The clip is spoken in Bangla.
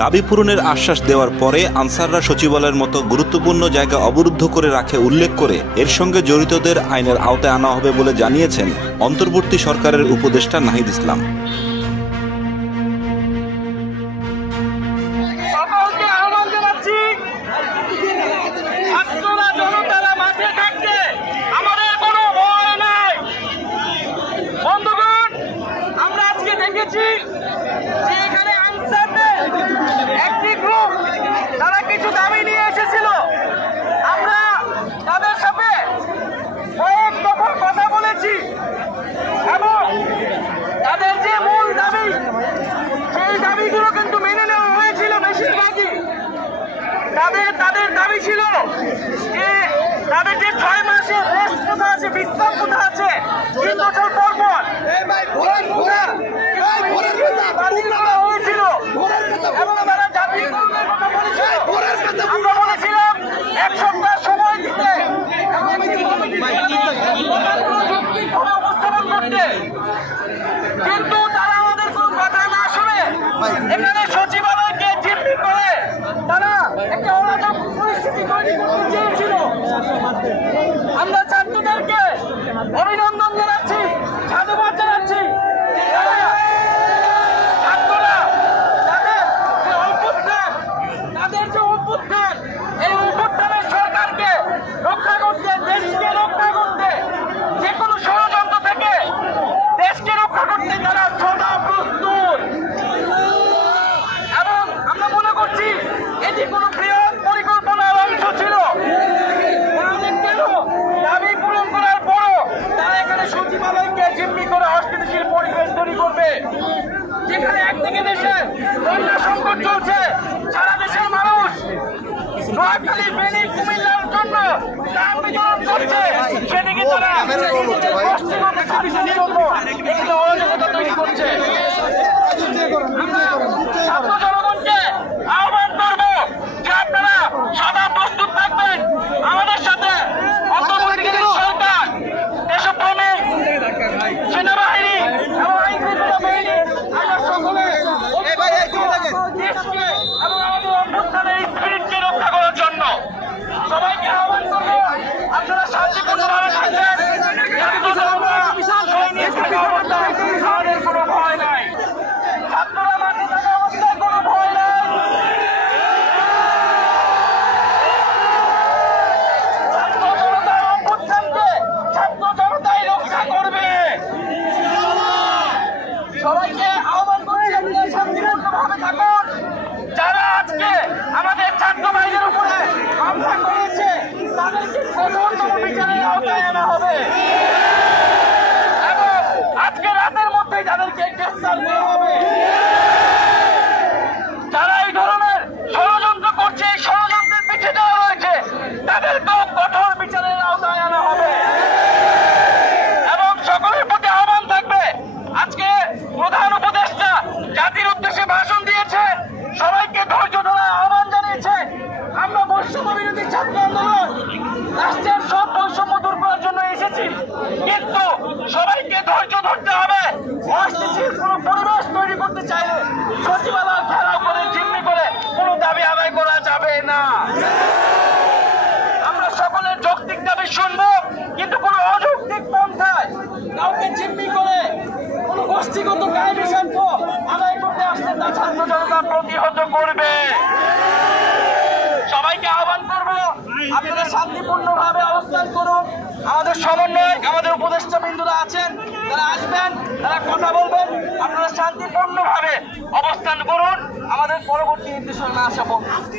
দাবি পূরণের আশ্বাস দেওয়ার পরে আনসাররা সচিবালয়ের মতো গুরুত্বপূর্ণ জায়গা অবরুদ্ধ করে রাখে উল্লেখ করে এর সঙ্গে জড়িতদের আইনের আওতায় আনা হবে বলে জানিয়েছেন অন্তর্বর্তী সরকারের উপদেষ্টা নাহিদ ইসলাম। তারা কিছু দাবি নিয়ে এসেছিল, আমরা তাদের সাথে কয়েক দফা কথা বলেছি এবং তাদের যে মূল দাবি সেই দাবিগুলো কিন্তু মেনে নেওয়া হয়েছিল। বেশিরভাগই তাদের দাবি ছিল যে তাদের যে 6 মাসের রেস্ট কোথা আছে, বিশ্রাম কোথা আছে, 3 বছর পর পর হয়েছিল এবং তারা জাতীয় কথা বলেছিল। আমরা বলেছিলাম 1 সপ্তাহ সময় দিতে উপস্থাপন করতে, কিন্তু তারা আমাদের কোন কথা না শুনে এখানে সচিবালয়কে জিম্মি করে তারা একটা অরাজক পরিস্থিতি তৈরি করতে চেয়েছিল। আমরা ছাত্রদেরকে অভিনন্দন জানাচ্ছি, সাধুবাদ জানাচ্ছি। তাদের যে অভ্যুত্থান, এই অভ্যুত্থানের সরকারকে রক্ষা করতে, দেশকে রক্ষা করতে, যে কোনো ষড়যন্ত্র থেকে দেশকে রক্ষা করতে তারা সদা প্রস্তুত। এবং আমরা মনে করছি এটি কোনো বৃহৎ পরিকল্পনার অংশ ছিল। কেন দাবি পূরণ করার পরও তারা এখানে সচিবালয়কে জিম্মি করে অস্থিতিশীল পরিবেশ তৈরি করবে, যেখানে একদিকে দেশে বন্যা সংকট চলছে, সারা দেশের মানুষ নোয়াখালী, ফেনী, কুমিল্লার জন্য ত্রাণ বিতরণ করছে, সেদিকে তারা এখানে অরাজকতা তৈরি করছে। ছাত্র জনগণকে আহ্বান করবো যে আপনারা সদা প্রস্তুত থাকবেন আমাদের সাথে। অন্তর্বর্তীকালীন সরকার, দেশপ্রেমিক সেনাবাহিনী এবং আইনশৃঙ্খলা বাহিনী, আমরা সকলে দেশকে এবং আমাদের অভ্যুত্থানের স্পিরিটকে রক্ষা করার জন্য সবাইকে আহ্বান করবো আপনারা শান্তিপূর্ণভাবে থাকবেন। আমাদের কোনো ভয় নাই, ছাত্ররা মাঠে থাকা অবস্থায় কোনো ভয় নাই। ছাত্র জনতার অভ্যুত্থানকে ছাত্র জনতাই রক্ষা করবে। সবাইকে আহ্বান করছি আপনারা শান্তিপূর্ণভাবে থাকুন। যারা আজকে আমাদের ছাত্র ভাইদের উপরে হামলা করেছে তাদেরকে কঠোরতম বিচারের আওতায় আনা হবে এবং আজকে রাতের মধ্যেই তাদেরকে গ্রেফতার করা হবে। যারা এই ধরনের ষড়যন্ত্র করছে, এই ষড়যন্ত্রের পিছে দেওয়া রয়েছে, তাদেরকেও কঠোর বিচারের আওতায় আনা হবে। এবং সকলের প্রতি আহ্বান থাকবে, আজকে প্রধান উপদেষ্টা জাতির উদ্দেশ্যে ভাষণ দিয়েছে, সবাইকে ধৈর্য ধরার আহ্বান জানিয়েছে। আমরা বৈষম্য বিরোধী ছাত্র আন্দোলন রাষ্ট্রের সব বৈষম্য দূর করার জন্য এসেছি, কিন্তু সবাইকে ধৈর্য ধরতে হবে। অস্থিতিশীল কোনো পরিবেশ তৈরি করতে চাইলে সচিবালয় ঘেরাও করে, জিম্মি করে কোনো দাবি আদায় করা যাবে না। আমরা সকলের যৌক্তিক দাবি শুনবো, কিন্তু কোনো অযৌক্তিক পন্থায় কাউকে জিম্মি করে কোনো গোষ্ঠীগত কাহিনী শান্ত আদায় করতে আসলে তা ছাত্র জনতা প্রতিহত করবে। সবাইকে আহ্বান করবো আপনারা শান্তিপূর্ণভাবে অবস্থান করুন। আমাদের সমন্বয়, আমাদের উপদেষ্টা বিন্দুরা আছেন, তারা আসবেন, তারা কথা বলবেন। আপনারা শান্তিপূর্ণভাবে অবস্থান করুন, আমাদের পরবর্তী নির্দেশনা আসা পর্যন্ত।